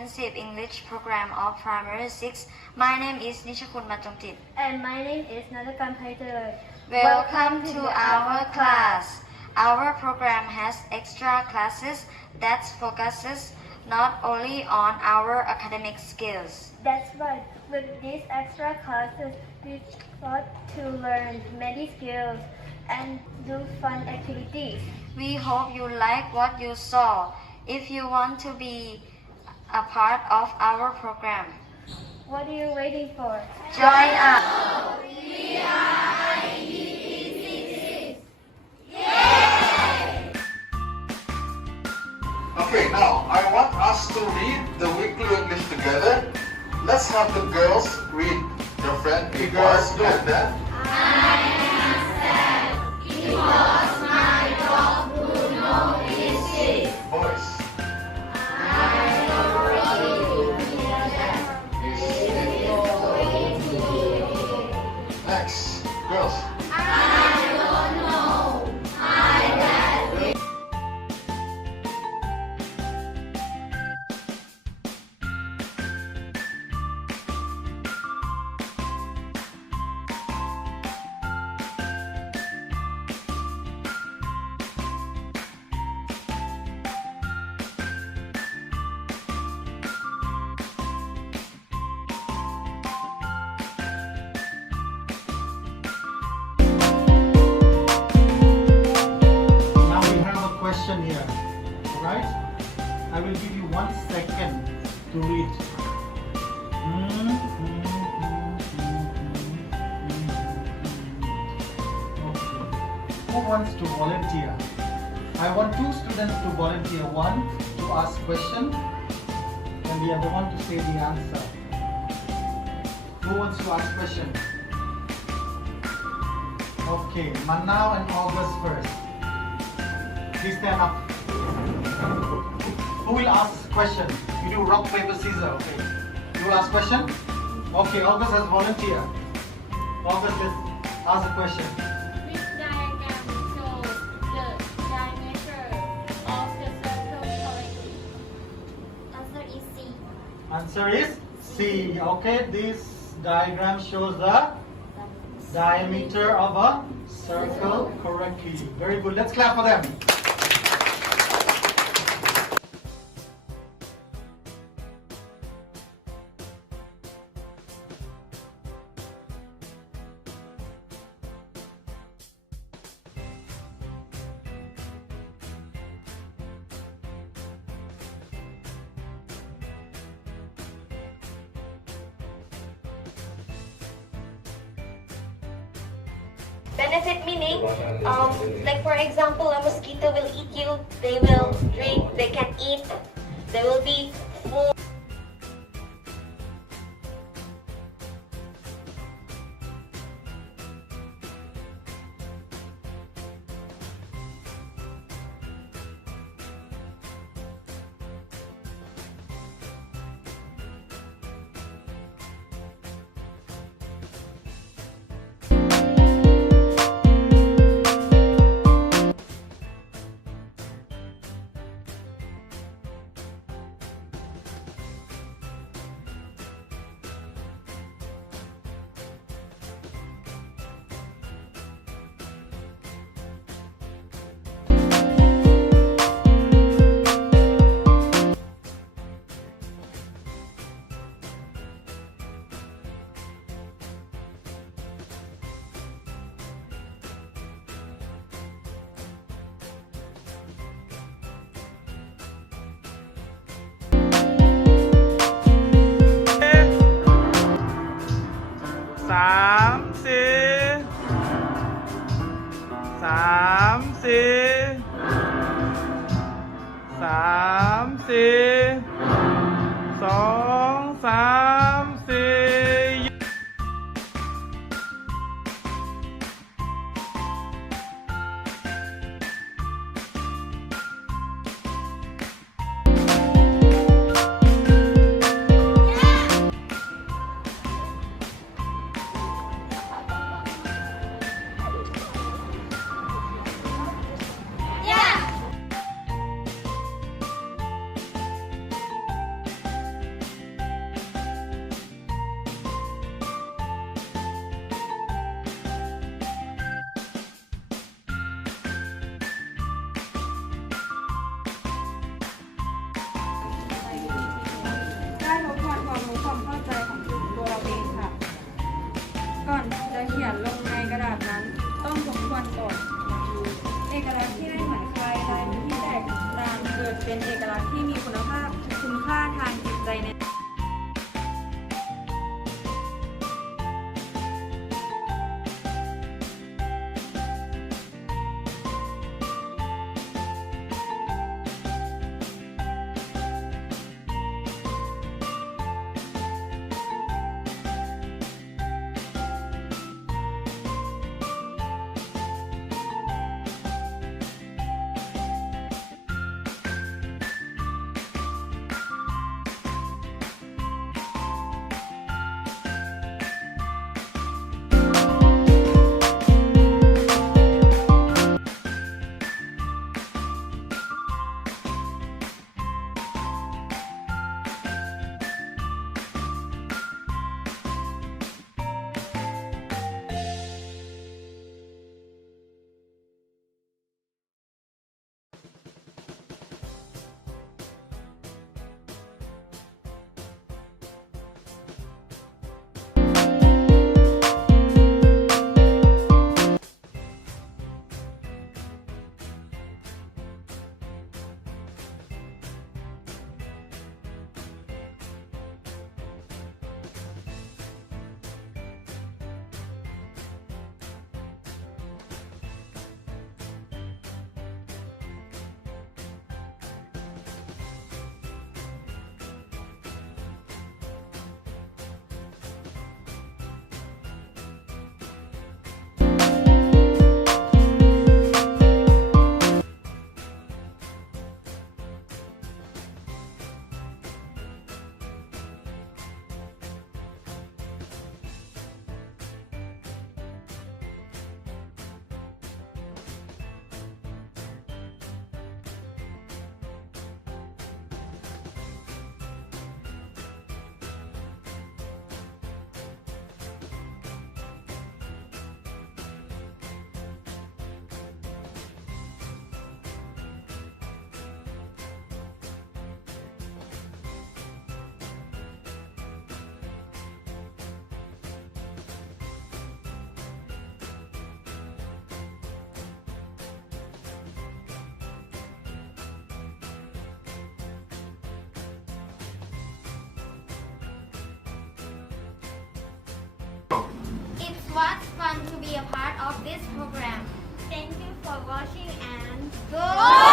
Intensive English Program of Primary 6. My name is Nishakun Machongtit. And my name is Nadakan Paiter. Welcome to our class. Our program has extra classes that focuses not only on our academic skills. That's right. With these extra classes, we got to learn many skills and do fun activities. We hope you like what you saw. If you want to be a part of our program, What are you waiting for? join us. Okay, now I want us to read the weekly English together. Let's have the girls read. Your friend, the girls do and then. Boys. Next, girls. Now we have a question here, alright? I will give you 1 second to read. Okay. Who wants to volunteer? I want 2 students to volunteer. One to ask question and the other one to say the answer. Who wants to ask question? Okay, Manao and August first. Please stand up. Who will ask question? You do rock, paper, scissors. Okay. You will ask question? Okay, August has volunteered. August, let's ask a question. Which diagram shows the diameter of the circle correctly? Answer is C. Answer is C. Okay, this diagram shows the diameter of a circle correctly. Very good. Let's clap for them. Benefit meaning, like for example, a mosquito will eat you, they will drink, they can eat, they will be full. was fun to be a part of this program. Thank you for watching and go!